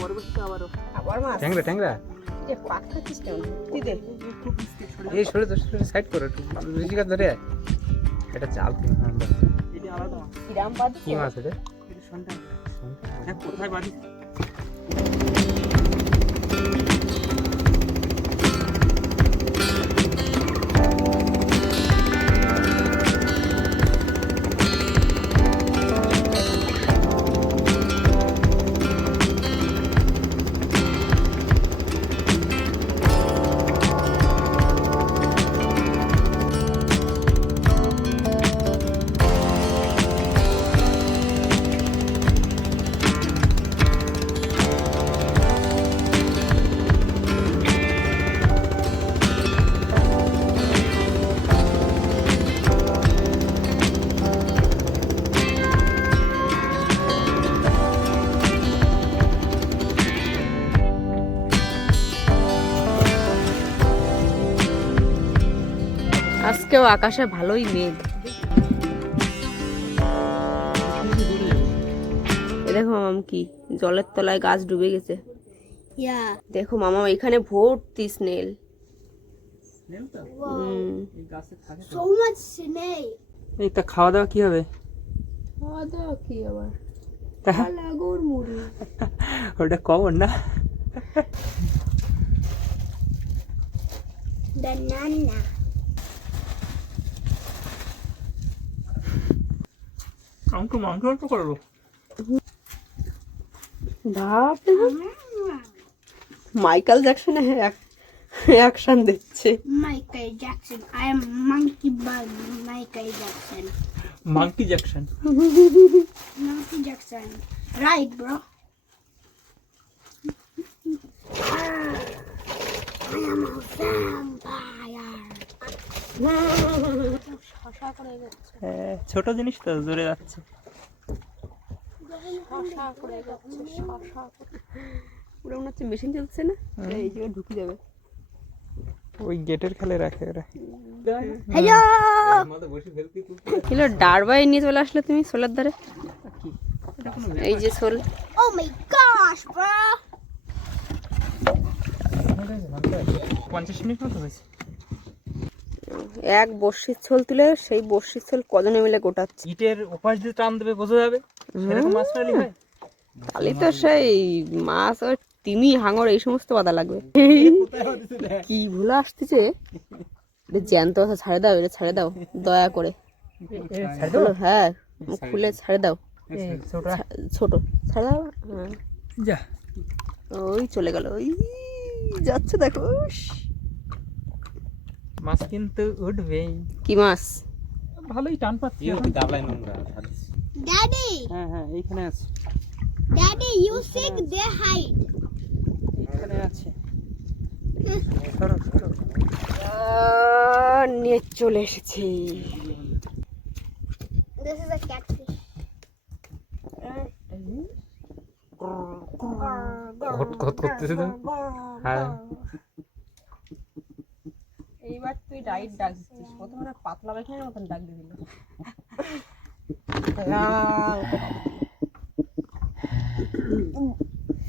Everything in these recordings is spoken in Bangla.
পরবর্তীতে আবার মাছ ট্যাংরা ট্যাংরা এ পাক খাচ্ছিস কেন তুই দে এই সরে তো সাইড করে একটু রিজিকা ধরে আয়। এটা চাল কি এটা আলাদা মাছ। কিরাম বাদ কি মাছ এটা? এটা সন্ধ্যা হ্যাঁ কোথায় বাড়ি আজকেও আকাশে ভালোই মেঘ এ দেখো মামাম কি জলের তলায় গাছ ডুবে গেছে দেখো মামা এখানে ভর্তি স্নেল এই তা খাওয়া দাওয়া কি হবে খাওয়া দাওয়া কি আবার লাগোর মুড়ি ওটা কমন না banana আমাকে মাংস একটু করবো মাইকেল জ্যাকসন অ্যাকশন দিচ্ছে Michael Jackson I am monkey bug Michael Jackson monkey Jackson Monkey Jackson right bro I am a vampire শশা করে যাচ্ছে ছোট জিনিস তো জোরে যাচ্ছে শশা করে যাচ্ছে শশা পুরো মনে হচ্ছে মেশিন চলছে না এই যে ঢুকে যাবে ওই গেটের খেলে রাখে ওরা hello কিলো ডারবাই নিয়ে চলে আসলে তুমি সোলার ধারে এই যে সোল oh my gosh bro 50 minute মতো হয়েছে এক বর্ষির ছোল তুলে সেই বর্ষির ছোল কজনে মিলে গোটাচ্ছে ইটের ওপাশ দিয়ে টান দেবে বোঝা যাবে সেরকম মাছ ফেলি হয় খালি তো সেই মাছ আর তিমি হাঙর এই সমস্ত বাধা লাগবে কি ভুলে আসতেছে এটা জ্যান্ত আছে ছাড়ে দাও এটা ছেড়ে দাও দয়া করে হ্যাঁ মুখ খুলে ছেড়ে দাও ছোট ছেড়ে দাও হ্যাঁ যা ওই চলে গেল ওই যাচ্ছে দেখো মাছ কিন্তু উঠবে কি মাছ ভালোই টান পাচ্ছি গাবলাই নোংরা daddy হ্যাঁ হ্যাঁ এইখানে আছে daddy you sick they hide এইখানে আছে নিয়ে চলে এসেছি this is a catfish কত করতেছে তো হ্যাঁ এইবার তুই রাইট ডাক দিচ্ছিস প্রথমে পাতলা বেখানের মতন ডাক দিয়ে দিল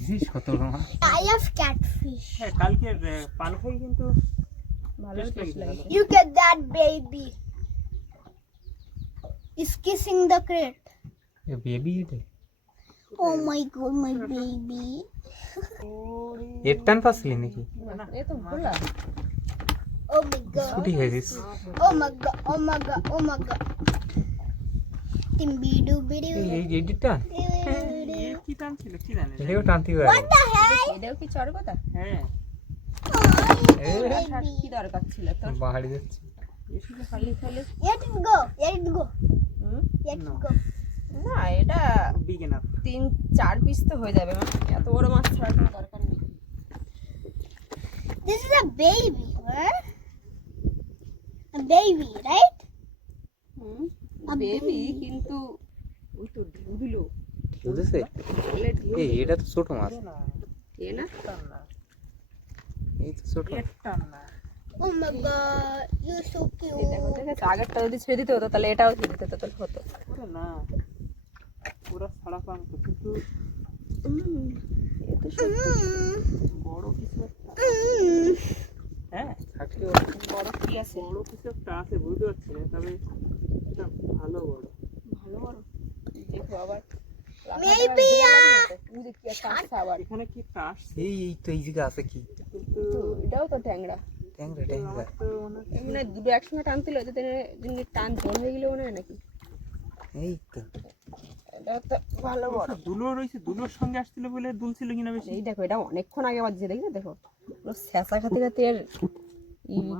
জিস কত মাছ I have catfish হ্যাঁ কালকের পানখাই কিন্তু ভালো টেস্ট লাগে you get that baby is kissing the crate A baby এটা oh my god my baby এর টান পাচ্ছিলি নাকি এ তো ভোলা oh my god ছুটি হয়ে গেছে oh my god oh my god oh my god timbidu bidu এই এডিটটা কি টান ছিল কি জানে এটাও টানতে পারে what the hell এটাও কি চড় কথা হ্যাঁ কি দরকার ছিল তোর বাহারি যাচ্ছে খালি খালি let it go let it go let it go না এটা বিগ এনাফ 3-4 পিস তো হয়ে যাবে এত বড় মাছ ছাড়ার কোনো দরকার নেই this is a baby huh? a baby right baby কিন্তু ওই তো ঢুকল বুঝেছে এই এটা তো ছোট মাছ এ না এই তো ছোট টান না oh my god you're so এই দেখো cute দেখেছো আগেরটা যদি ছেড়ে দিতে হতো তাহলে এটাও ছেড়ে দিতে হতো তাহলে হতো পুরো না পুরো ছাড়া পাঙ্ক কিন্তু এ তো সত্যি বড় কিছু একটা হ্যাঁ থাকলে বড় কি আছে? বড় কিছু একটা আছে বুঝতে পারছি না, তবে এটা ভালো বড়। ভালো বড় দেখো আবার Maybe, বুঝে কি একটা আসছে আবার। এখানে কি একটা আসছে এই তো এই জায়গা আছে কি কিন্তু তো এটাও তো ট্যাংরা। ট্যাংরা ট্যাংরা আমার তো মনে হচ্ছে মানে দুটো একসঙ্গে টানছিল এতে যদি টান জোর হয়ে গেলে মনে হয় নাকি। এই তো এটা তো ভালো বড়। দুলো রয়েছে, দুলোর সঙ্গে আসছিল বলে দুলছিল কিনা বেশি। এই দেখো এটা অনেকক্ষণ আগে বাজছে দেখলে দেখো পুরো স্যাঁচা খাতে খাতে এর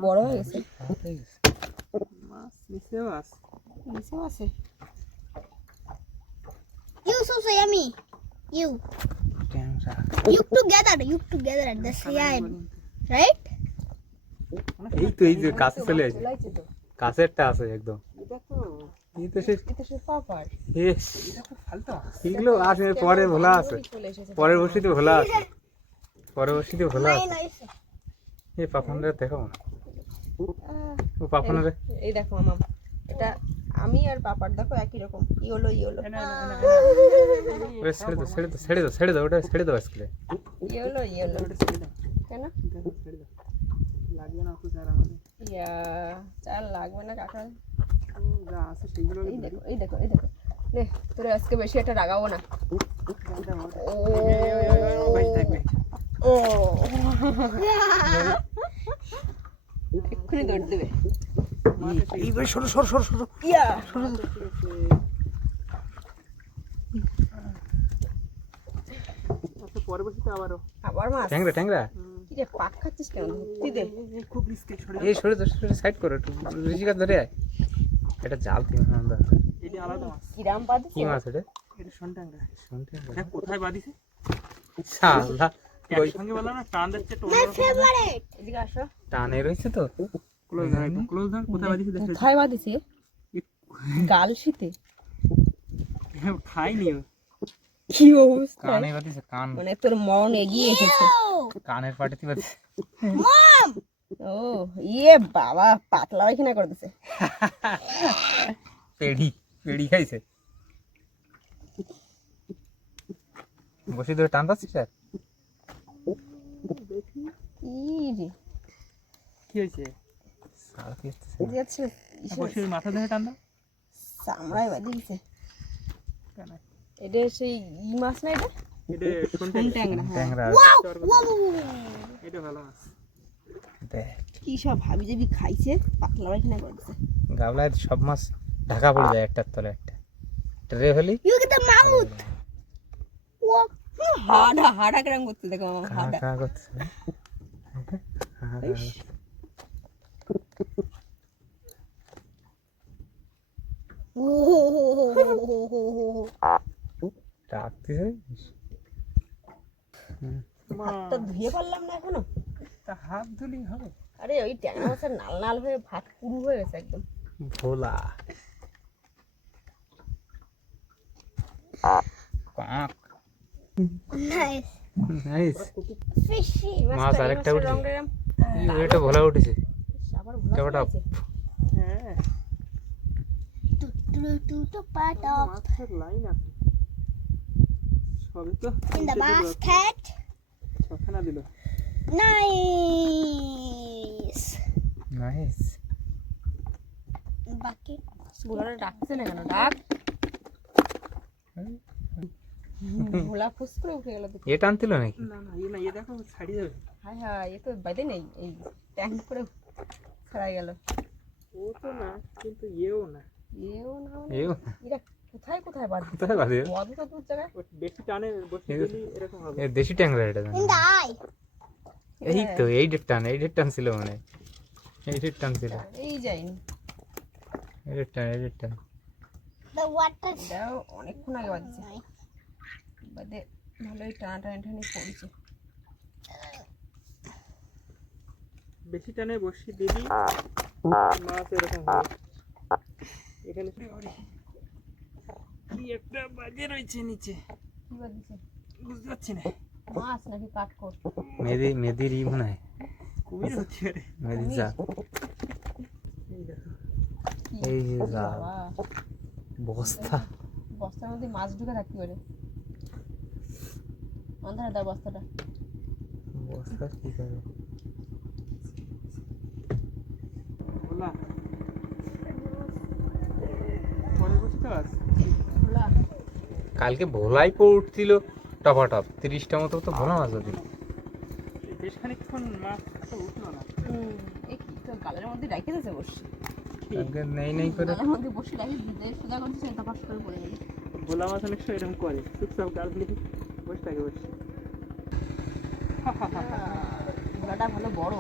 বড় হয়ে গেছে। হাতে গেছে। মাছ নিচেও আছে। নিচেও আছে। you so yummy. You ট্যাংরা together at the same, right? এই যে কাছে চলে আসে, চলাইছে তো। কাছেরটা আছে একদম। এটা তো এই তো সে এটা সে পাপার। এস এটা তো ফালতু মাছ। এগুলো আসে পরে ভোলা আছে, চলে এসেছে। পরের বর্ষিতে ভোলা আছে, পরের বর্ষিতে ভোলা আছে। Nice. এই পাপনরা দেখো না, আহ, ও পাপনরা এই দেখো মামা এটা আমি আর পাপার দেখো একই রকম ইয়েলো ইয়েলো ওরে ছেড়ে দাও ছেড়ে দাও ছেড়ে দাও ছেড়ে দাও, ওটা ছেড়ে দাও আজকে। ইয়েলো ইয়েলো ওটা ছেড়ে দাও, কেন দেখো ছেড়ে দাও। লাগবে না অত চার আমাদের। ইয়া চাল লাগবে না কাকা। ও যা আছে সেইগুলো এই দেখো এই দেখো এই দেখো নে তোরে আজকে বেশি একটা রাগাবো না। ও ভাই থাকবে। ও এক্ষুনি দৌড় দেবে। এইবার সরো সরো সরো সরো। ইয়া আচ্ছা পরবর্তীতে আবারও আবার মাছ ট্যাংরা ট্যাংরা কি রে পাক খাচ্ছিস কেন ধরতি দে। খুব রিস্কি ছড়ে। এই সরে দাও সাইড করো একটু, ঋষিকার ধরে আয়। এটা জাল কি মাছ? এটা আলাদা মাছ, কিরাম পাদিস কি মাছ এটা? এটা শনটাঙ্গা। শুনতে দেখ কোথায় বাঁধিছে, শালা একসঙ্গে বললাম না টান দিচ্ছে টোন। Favorite. এদিকে আসো। টানে রয়েছে তো। ক্লোজ ধর একটু, ক্লোজ ধর কোথায় বাঁধিছে দেখ। কোথায় বাদিছে? গাল শীতে খাইনি ও। কি অবস্থা কানে বাতিছে, কান মানে তোর মন এগিয়ে এসেছে। কানের পাটিতে বাতিছে। ও ইয়ে বাবা পাতলা পায়খানা করে দিছে। পেড়ি পেড়ি খাইছে। বসে ধরে টান পাচ্ছিস স্যার? ইরে কি হয়েছে? সারা কি হচ্ছে? এই যে আছে বসে মাথা ধরে টান দাও। চামড়ায় বাঁধে দিছে। কেন? এটা সেই মাছ না এটা? এটা কোন শনটাঙ্গা। ট্যাংরা? হ্যাঁ। ট্যাংরা এটা ভালো মাছ। দেখ কি সব হাবি জাবি খাইছে পাতলা পায়খানা করে দিছে। গাবলায় সব মাছ ঢাকা পড়ে যায় একটার তলে একটা। ট্রে ফেলি You get the mouth. Walk. হাডা হাডা কেরাম করতে দেখো মামা খা হাডা। খা করছে। ইস, ডাকতেছে। হাতটা ধুয়ে পারলাম না এখনো। তা হাত ধুলি হবে। আরে ওই ট্যাংরা মাছের নাল নাল হয়ে ভাত পুরু হয়ে গেছে একদম। ভোলা কাক Nice. নাইস। Fishy. মাছ আরেকটা উঠেছে। রং এরম এটা ভোলা উঠেছে। আবার ভোলা কেবাটা হয়েছে। হ্যাঁ Part of মাছের লাইন আছে সবই তো in the basket. ছখানা দিল। Nice. নাইস। Bucket. ভোলাটা ডাকছে না কেন ডাক? ভোলা ফুস করে উঠে গেল দেখি। এ টানছিল নাকি? না না না এ দেখো ছাড়িয়ে যাবে। হায় হায় এ তো বাইরে নেই এই ট্যাঙ্ক করে ছাড়াই গেল। ও তো না কিন্তু এও না। এও না মানে এও এরা কোথায় কোথায় বাঁধছে? কোথায় বাঁধে? অদ্ভুত অদ্ভুত জায়গায়। ও বেশি টানে বসে দিলি এরকম হবে। এ দেশি ট্যাংরা এটা। In the eye. এই তো এই ডেট টান ছিল মানে। এই ডেট টান ছিল। এই যায়নি। এই ডেট টান। The water. এটাও অনেকক্ষণ আগে বাঁধছে। বাদে ভালোই টানা টানি পড়েছে। বেশি টানে বসি দিলি মাছ এরকম হবে। এখানে কি একটা বাজে রয়েছে নিচে, কি বাঁধছে? বুঝতে পারছি না। মাছ নাকি কাঠকোট? মেদির ই মনে হয়। কুমির হচ্ছে রে। মেদির যা। এই দেখো কি? এই যে যা বাবা বস্তা। বস্তার মধ্যে মাছ ঢুকে থাকতে পারে। অন্ধারে দাও বস্তাটা। বস্তা কি করবো? ভোলা পরে বসে তো আস খোলা। কালকে ভোলাই পড়ে উঠছিল টপাটপ 30টা মতো তো ভোলা মাছ দিল। বেশ খানিকক্ষণ মাছ তো উঠলো না। এই কি তো গালের মধ্যে রেখে দিয়েছে বসে। কালকে নেই করে গালের মধ্যে বসে রেখে দিতে সোজা করতেছে তপাস করে পড়ে গেল। ভোলা মাছ অনেক সময় এরকম করে, চুপচাপ গাল দিয়ে বসে থাকে বসে। ভোলাটা ভালো বড়।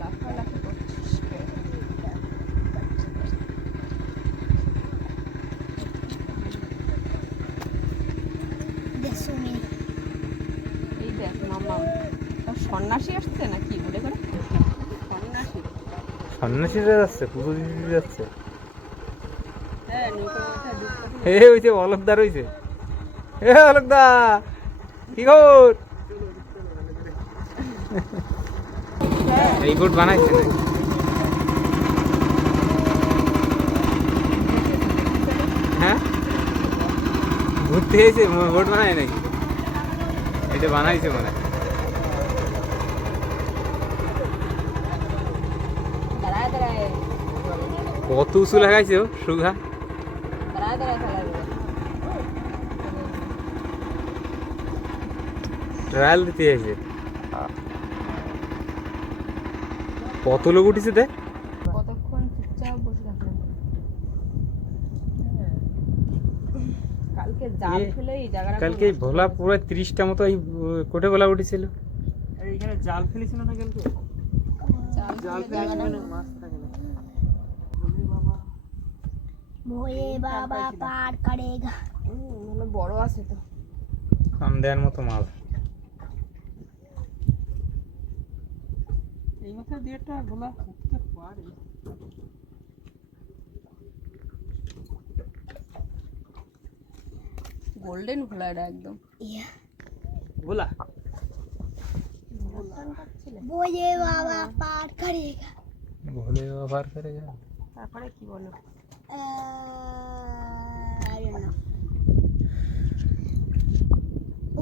লাফালাফি করছিস কেন? There's so many. এই দেখ মামা সন্ন্যাসী আসছে নাকি বলে করে সন্ন্যাসী। সন্ন্যাসীরা যাচ্ছে, পুজো দিতে যাচ্ছে। হ্যাঁ নৌকা মাথা দুধ হে হইছে অলকদার হইছে। এ অলকদা কি খবর? এই বোট বানাইছে না? হ্যাঁ ঘুরতে এসে বোট বানায় নাকি? এটা বানাইছে মনে হয়। দাঁড়ায় দাঁড়ায় কত উঁচু লাগাইছে ও সুঘা। দাঁড়ায় দাঁড়ায় খেলা ট্রায়াল দিতে এসে কত লোক উঠেছে দেখ। কতক্ষণ চুপচাপ বসে থাকলাম। কালকে জাল ফেলে এই জায়গাটা কালকে এই ভোলা পুরো 30টা মতো এই কোটে ভোলা উঠেছিল। আর এইখানে জাল ফেলেছিল না কালকে? জাল ফেলে মানে মাছ থাকে না। ওরে বাবা, भोले बाबा पार करेगा। ভালো বড় আছে তো। কাম দেওয়ার মতো মাল। এই মাথা দিয়ে একটা ভোলা উঠতে পারে। গোল্ডেন ভোলা এটা একদম। Yeah. ভোলা भोले बाबा पार करेगा। ভোলে ব্যবহার করে যা। তারপরে কি বলো? I don't know.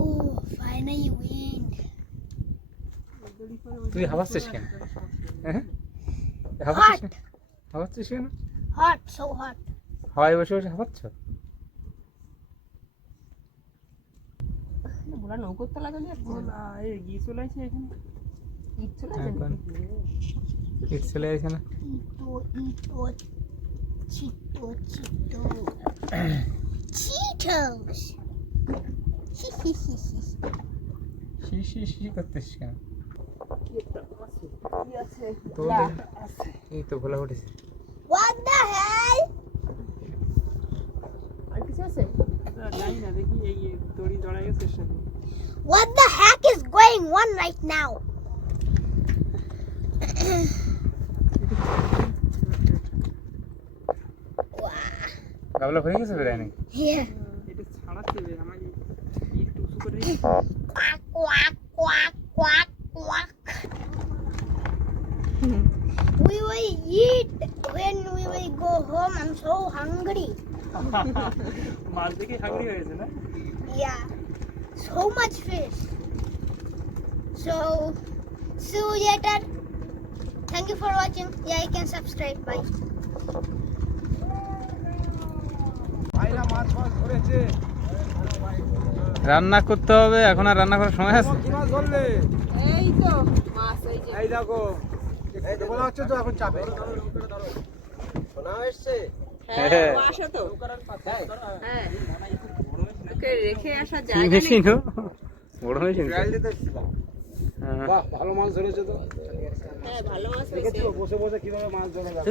Oh, finally wind. তুই হাওয়াচ্ছিস কেন? হ্যাঁ হাওয়াচ্ছিস কেন? হাওয়াচ্ছিস কেন? Hot, so hot. হাওয়ায় বসে বসে হাওয়াচ্ছ? ভোলা নৌকোর তলা চলে যাচ্ছে। ভোলা এই গিয়ে চলে আসে এখানে। ঈদ চলে যাচ্ছে এখন ইট চলে আসে না? Ito, Chito, Cheetos. She she she করতেছিস কেন? কি আছে? তো এই তো ভোলা উঠেছে। What the hell? আর কিছু আছে? জানি না, দেখি এই দড়ি জড়াই গেছে এর সাথে। What the heck is going on right now? গাবলা হয়ে গেছে বেড়ায় নাকি? Yeah. এটা ছাড়াচ্ছে বে, আমার একটু উঁচু করে Quack, quack, quack, quack, quack. We will eat when we will go home. I'm so hungry. মাছ দেখে হাঙড়ি হয়ে গেছে না? Yeah. So much fish. So, see you later. Thank you for watching. Yeah, you can subscribe. Bye. রান্না করতে হবে, এখন আর রান্না করার সময় আছে? এই তো মাছ এই যে। এই দেখো এই তো বলা হচ্ছে তো এখন চাপে শোনা এসছে হ্যাঁ ও আসো তো। হ্যাঁ ওকে রেখে আসা কি জায়গা মেশিন নেই। বড় মেশিন? ট্রায়াল দিতে এসেছিলাম বাহ ভালো মাছ ধরেছে তো হ্যাঁ ভালো মাছ হয়েছে। দেখেছো বসে বসে কিভাবে মাছ ধরে যাবে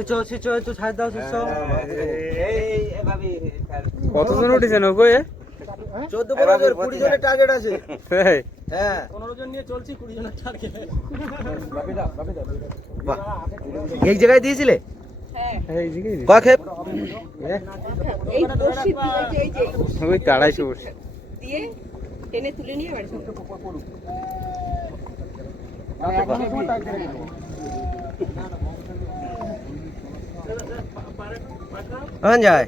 তো ছাড় দাও এই এভাবে কতজন উঠেছে নৌকোয়? 14 15 20 জনের টার্গেট আছে হ্যাঁ হ্যাঁ 15 জন নিয়ে চলছি, 20 জনের টার্গেট। বাহ এই জায়গায় দিয়েছিলে হ্যাঁ এই দিকে কয় খেপ এই বড়শি দিয়ে এই যে ওই তাড়াইছে বসে। দিয়ে টেনে তুলে নিয়ে বাড়ি চলে কখন যায়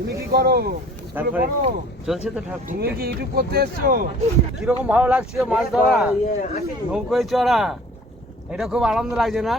তুমি কি করো? স্কুলে পড়ো? চলছে তো সব তুমি কি ইউটিউব করতে এসছো? কিরকম ভালো লাগছে মাছ ধরা, নৌকোয় চড়া? এটা খুব আনন্দ লাগছে না?